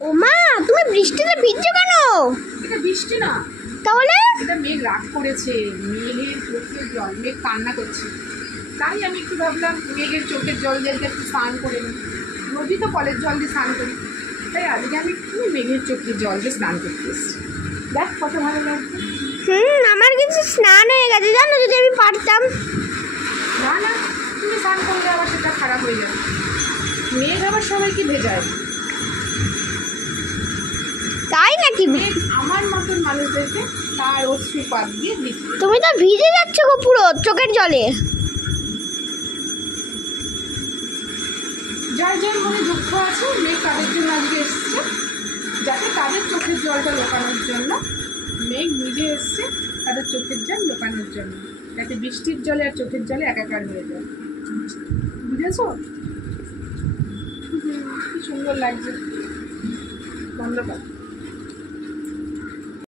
ও মা, তুমি বৃষ্টিতে ভিজছো কেন? এটা বৃষ্টি না, তাহলে এটা মেঘ রাগ করেছে। মেঘের চোখের জল, মেঘ কান্না করছে, তাই আমি একটু ভাবলাম মেঘের চোখের জল দিয়ে একটু স্নান করে নিই। রোজই তো কলের জল দিয়ে স্নান করি, তাই আজকে আমি একটু মেঘের চোখের জল দিয়ে স্নান করতে এসেছি। দেখ কত ভালো লাগছে। আমার কিছু স্নান হয়ে গেছে জানো, যদি আমি পারতাম। না না, তুমি স্নান করলে আবার সেটা খারাপ হয়ে যাবে। মেঘ আবার সবাইকে ভেজায়। তাই নাকি? মেঘ আমার মতন মানুষদেরকে তার অশ্রুপাত দিয়ে দিচ্ছে। তুমি তো ভিজে যাচ্ছ গো পুরো চোখের জলে। যার যার মনে দুঃখ আছে, মেঘ তাদের জন্য আজকে এসছে, যাতে তাদের চোখের জলটা লোকানোর জন্য। মেঘ নিজে এসছে তাদের চোখের জল লোকানোর জন্য, যাতে বৃষ্টির জলে আর চোখের জলে একাকার হয়ে যায়। বুঝেছো? কি সুন্দর লাগছে। বন্ধ কর।